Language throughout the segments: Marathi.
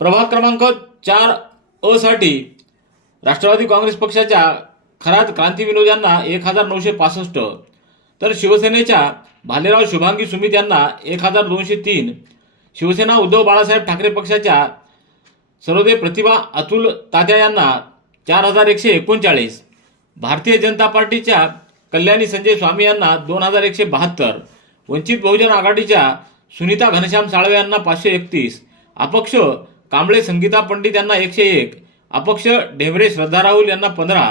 प्रभाग क्रमांक 4 अ साठी राष्ट्रवादी काँग्रेस पक्षाच्या खरात क्रांती विनोद यांना 1965, तर शिवसेनेच्या भालेराव शुभांगी सुमित यांना 1203, शिवसेना उद्धव बाळासाहेब ठाकरे पक्षाच्या सर्वोदय प्रतिभा अतुल तात्या यांना 4139, भारतीय जनता पार्टीच्या कल्याणी संजय स्वामी यांना 2172, वंचित बहुजन आघाडीच्या सुनीता घनश्याम साळवे यांना 531, अपक्ष कांबळे संगीता पंडित यांना 101, अपक्ष ढेमरे श्रद्धा राहुल यांना 15,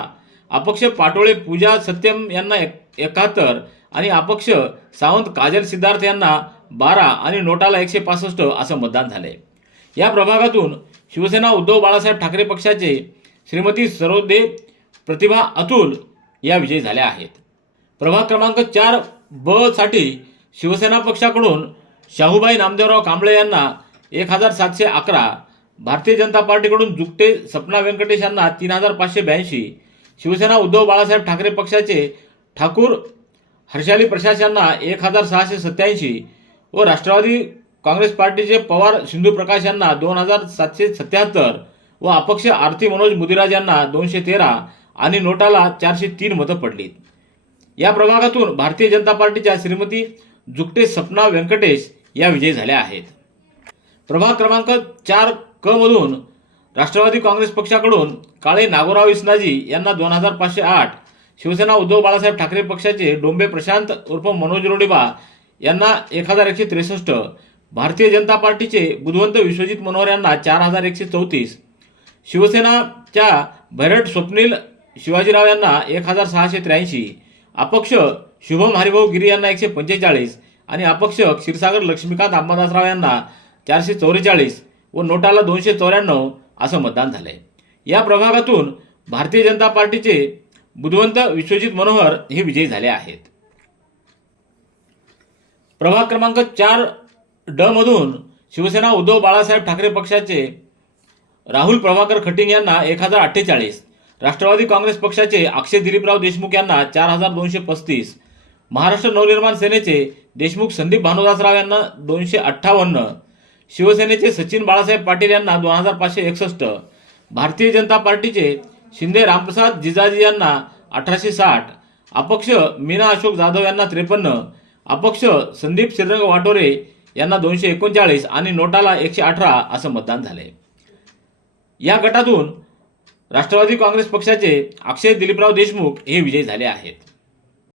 अपक्ष पाटोळे पूजा सत्यम यांना 71 आणि अपक्ष सावंत काजल सिद्धार्थ यांना 12 आणि नोटाला 165 असं मतदान झाले। या प्रभागातून शिवसेना उद्धव बाळासाहेब ठाकरे पक्षाचे श्रीमती सर्वोदय प्रतिभा अतुल या विजयी झाल्या आहेत। प्रभाग क्रमांक 4 साठी शिवसेना पक्षाकडून शाहूबाई नामदेवराव कांबळे यांना 1711, भारतीय जनता पार्टीकडून जुकटे सपना व्यंकटेश यांना 3582, शिवसेना उद्धव बाळासाहेब ठाकरे पक्षाचे ठाकूर हर्षाली प्रशास यांना 1687 व राष्ट्रवादी काँग्रेस पार्टीचे पवार सिंधू प्रकाश यांना 2777 व अपक्ष आरती मनोज मुदिराज यांना 213 आणि नोटाला 403 मतं पडलीत। या प्रभागातून भारतीय जनता पार्टीच्या श्रीमती जुकटे सपना व्यंकटेश या विजयी झाल्या आहेत। प्रभाग क्रमांक 4 क मधून राष्ट्रवादी काँग्रेस पक्षाकडून काळे नागोराव इसनाजी यांना 2508, शिवसेना उद्धव बाळासाहेब ठाकरे पक्षाचे डोंबे प्रशांत उर्फ मनोज रोडेबा यांना 1163, भारतीय जनता पार्टीचे बुधवंत विश्वजित मनोहर यांना 4134, शिवसेनाच्या भैरट स्वप्नील शिवाजीराव यांना 1683, अपक्ष शुभम हरिभाऊ गिरी यांना 145 आणि अपक्ष क्षीरसागर लक्ष्मीकांत अंबादासराव यांना 444 व नोटाला 294 असं मतदान झालंय। या प्रभागातून भारतीय जनता पार्टीचे बुधवंत विश्वजित मनोहर हे विजयी झाले आहेत। प्रभाग क्रमांक 4 ड मधून शिवसेना उद्धव बाळासाहेब ठाकरे पक्षाचे राहुल प्रभाकर खटिंग यांना 1048, राष्ट्रवादी काँग्रेस पक्षाचे अक्षय दिलीपराव देशमुख यांना 4235, महाराष्ट्र नवनिर्माण सेनेचे देशमुख संदीप भानुदासराव यांना 258, शिवसेनेचे सचिन बाळासाहेब पाटील यांना 2561, भारतीय जनता पार्टीचे शिंदे रामप्रसाद जिजाजी यांना 1860, अपक्ष मीना अशोक जाधव यांना 53, अपक्ष संदीप श्रीरंग वाटोरे यांना 239 आणि नोटाला 118 असं मतदान झाले। या गटातून राष्ट्रवादी काँग्रेस पक्षाचे अक्षय दिलीपराव देशमुख हे विजयी झाले आहेत।